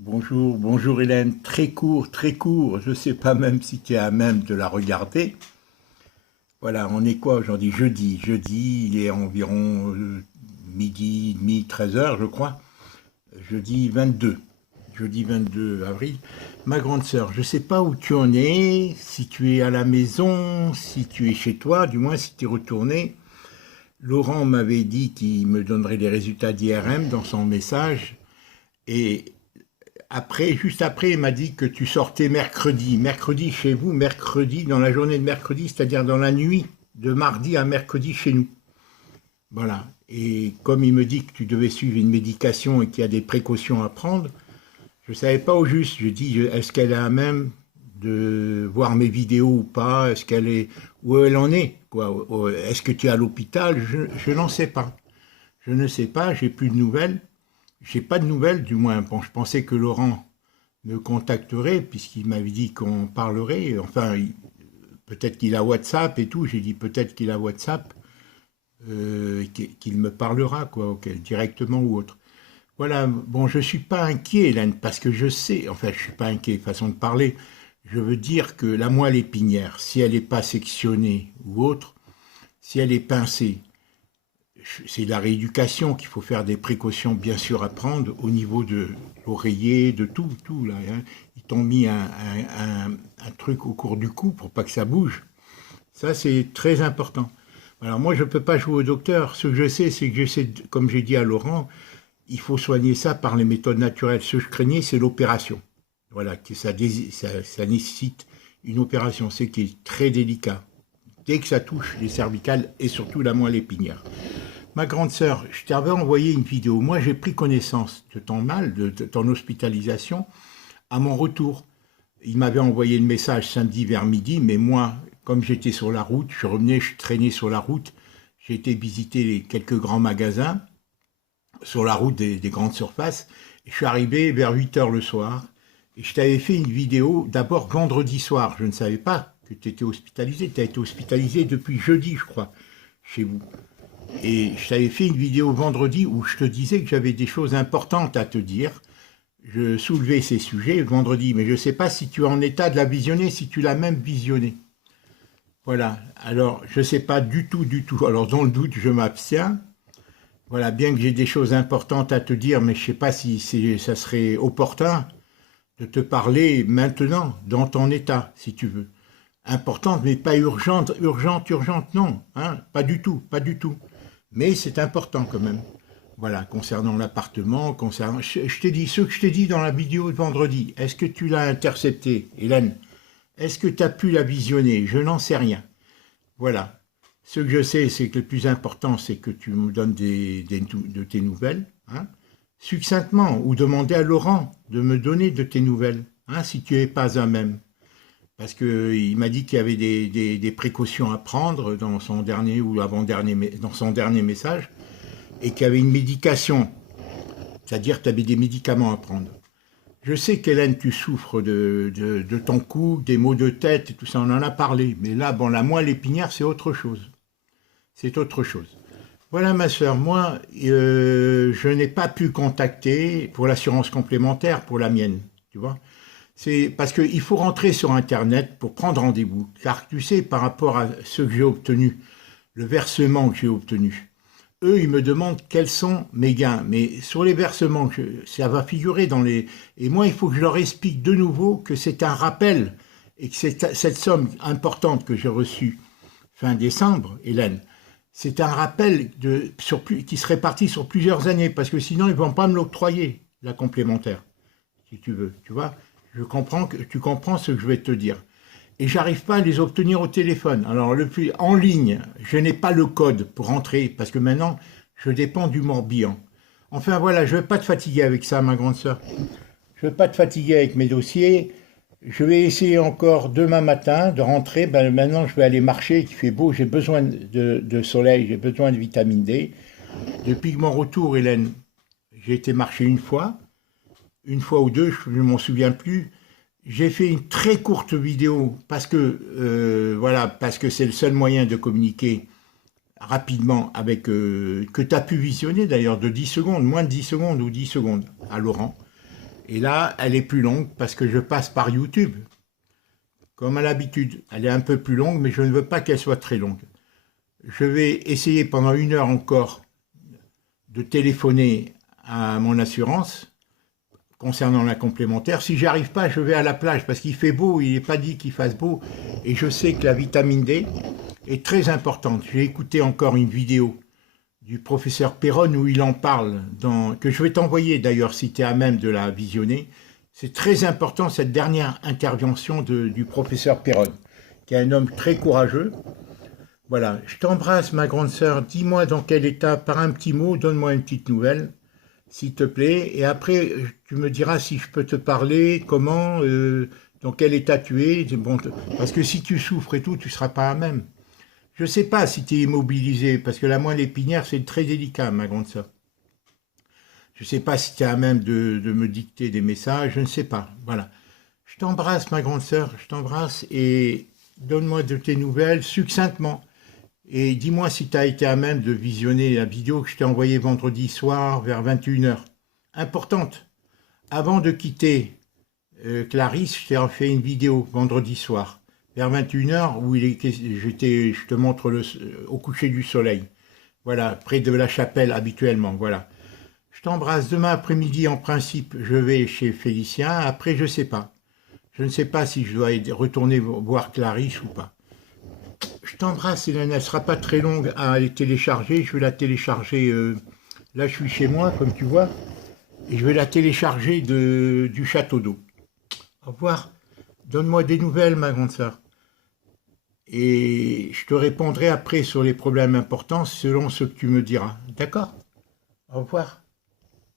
Bonjour Hélène, très court, je ne sais pas même si tu es à même de la regarder. Voilà, on est quoi aujourd'hui? Jeudi, il est environ midi, demi, 13 heures je crois, jeudi 22, jeudi 22 avril. Ma grande sœur, je ne sais pas où tu en es, si tu es à la maison, si tu es chez toi, du moins si tu es retourné. Laurent m'avait dit qu'il me donnerait les résultats d'IRM dans son message, et juste après, il m'a dit que tu sortais mercredi. Mercredi chez vous, mercredi, dans la journée de mercredi, c'est-à-dire dans la nuit de mardi à mercredi chez nous. Voilà. Et comme il me dit que tu devais suivre une médication et qu'il y a des précautions à prendre, je ne savais pas au juste. Je dis, est-ce qu'elle est à même de voir mes vidéos ou pas? Est-ce qu'elle est où elle en est, quoi? Est-ce que tu es à l'hôpital? Je n'en sais pas. Je ne sais pas. J'ai plus de nouvelles. J'ai pas de nouvelles, du moins. Bon, je pensais que Laurent me contacterait, puisqu'il m'avait dit qu'on parlerait. Enfin, peut-être qu'il a WhatsApp et tout. J'ai dit peut-être qu'il a WhatsApp, qu'il me parlera, quoi, directement ou autre. Voilà, bon, je suis pas inquiet, Hélène, parce que je sais, enfin, je suis pas inquiet, façon de parler. Je veux dire que la moelle épinière, si elle n'est pas sectionnée ou autre, si elle est pincée, c'est la rééducation qu'il faut faire des précautions bien sûr à prendre au niveau de l'oreiller, de tout là. Hein. Ils t'ont mis un truc au cours du cou pour pas que ça bouge. Ça c'est très important. Alors moi je peux pas jouer au docteur. Ce que je sais, c'est que comme j'ai dit à Laurent, il faut soigner ça par les méthodes naturelles. Ce que je craignais, c'est l'opération. Voilà, que ça nécessite une opération, c'est qui est très délicat. Dès que ça touche les cervicales et surtout la moelle épinière. Ma grande sœur, je t'avais envoyé une vidéo. Moi, j'ai pris connaissance de ton mal, de ton hospitalisation, à mon retour. Il m'avait envoyé le message samedi vers midi, mais moi, comme j'étais sur la route, je revenais, je traînais sur la route. J'ai été visiter quelques grands magasins sur la route des grandes surfaces. Et je suis arrivé vers 8 heures le soir. Et je t'avais fait une vidéo d'abord vendredi soir. Je ne savais pas que tu étais hospitalisé. Tu as été hospitalisé depuis jeudi, je crois, chez vous. Et je t'avais fait une vidéo vendredi où je te disais que j'avais des choses importantes à te dire. Je soulevais ces sujets vendredi, mais je ne sais pas si tu es en état de la visionner, si tu l'as même visionnée. Voilà, alors je ne sais pas du tout, du tout. Alors dans le doute, je m'abstiens. Voilà, bien que j'ai des choses importantes à te dire, mais je ne sais pas si ça serait opportun de te parler maintenant, dans ton état, si tu veux. Importante, mais pas urgente, non. Hein, pas du tout, pas du tout. Mais c'est important quand même. Voilà, concernant l'appartement, concernant... Je t'ai dit, ce que je t'ai dit dans la vidéo de vendredi, est-ce que tu l'as intercepté, Hélène? Est-ce que tu as pu la visionner? Je n'en sais rien. Voilà. Ce que je sais, c'est que le plus important, c'est que tu me donnes de tes nouvelles, hein, succinctement, ou demander à Laurent de me donner de tes nouvelles, hein, si tu n'es pas un même. Parce qu'il m'a dit qu'il y avait des précautions à prendre dans son dernier ou avant-dernier, dans son dernier message, et qu'il y avait une médication, c'est-à-dire que tu avais des médicaments à prendre. Je sais qu'Hélène, tu souffres de ton cou, des maux de tête et tout ça, on en a parlé. Mais là, bon, la moelle épinière, c'est autre chose. C'est autre chose. Voilà ma soeur, moi, je n'ai pas pu contacter pour l'assurance complémentaire pour la mienne, tu vois. C'est parce qu'il faut rentrer sur Internet pour prendre rendez-vous. Car tu sais, par rapport à ce que j'ai obtenu, le versement que j'ai obtenu, eux, ils me demandent quels sont mes gains. Mais sur les versements, ça va figurer dans les... Et moi, il faut que je leur explique de nouveau que c'est un rappel et que cette somme importante que j'ai reçue fin décembre, Hélène, c'est un rappel qui se répartit sur plusieurs années, parce que sinon, ils ne vont pas me l'octroyer, la complémentaire, si tu veux. Tu vois, tu comprends ce que je vais te dire. Et j'arrive pas à les obtenir au téléphone. Alors, en ligne, je n'ai pas le code pour entrer, parce que maintenant, je dépends du Morbihan. Enfin, voilà, je ne vais pas te fatiguer avec ça, ma grande sœur. Je ne vais pas te fatiguer avec mes dossiers. Je vais essayer encore demain matin de rentrer. Ben, maintenant, je vais aller marcher. Il fait beau, j'ai besoin de soleil, j'ai besoin de vitamine D. Depuis mon retour, Hélène, j'ai été marcher une fois ou deux, je ne m'en souviens plus. J'ai fait une très courte vidéo parce que voilà, parce que c'est le seul moyen de communiquer rapidement avec que tu as pu visionner d'ailleurs de 10 secondes, moins de 10 secondes ou 10 secondes à Laurent. Et là, elle est plus longue parce que je passe par YouTube. Comme à l'habitude, elle est un peu plus longue, mais je ne veux pas qu'elle soit très longue. Je vais essayer pendant 1 heure encore de téléphoner à mon assurance concernant la complémentaire. Si j'arrive pas, je vais à la plage parce qu'il fait beau, il n'est pas dit qu'il fasse beau. Et je sais que la vitamine D est très importante. J'ai écouté encore une vidéo du professeur Perron où il en parle, que je vais t'envoyer d'ailleurs si tu es à même de la visionner. C'est très important cette dernière intervention du professeur Perron, qui est un homme très courageux. Voilà, je t'embrasse ma grande sœur, dis-moi dans quel état, par un petit mot, donne-moi une petite nouvelle, s'il te plaît, et après tu me diras si je peux te parler, comment, dans quel état tu es, bon, parce que si tu souffres et tout, tu ne seras pas à même. Je ne sais pas si tu es immobilisé, parce que la moelle épinière, c'est très délicat, ma grande sœur. Je ne sais pas si tu es à même de me dicter des messages, je ne sais pas. Voilà. Je t'embrasse, ma grande sœur, je t'embrasse et donne-moi de tes nouvelles succinctement. Et dis-moi si tu as été à même de visionner la vidéo que je t'ai envoyée vendredi soir vers 21 h. Importante. Avant de quitter Clarisse, je t'ai refait une vidéo vendredi soir vers 21 h où je te montre au coucher du soleil. Voilà, près de la chapelle habituellement. Voilà. Je t'embrasse. Demain après-midi, en principe, je vais chez Félicien. Après, je ne sais pas. Je ne sais pas si je dois retourner voir Clarisse ou pas. Je t'embrasse, Hélène. Elle ne sera pas très longue à aller télécharger. Je vais la télécharger. Là, je suis chez moi, comme tu vois. Et je vais la télécharger du château d'eau. Au revoir. Donne-moi des nouvelles, ma grande sœur. Et je te répondrai après sur les problèmes importants selon ce que tu me diras. D'accord? Au revoir.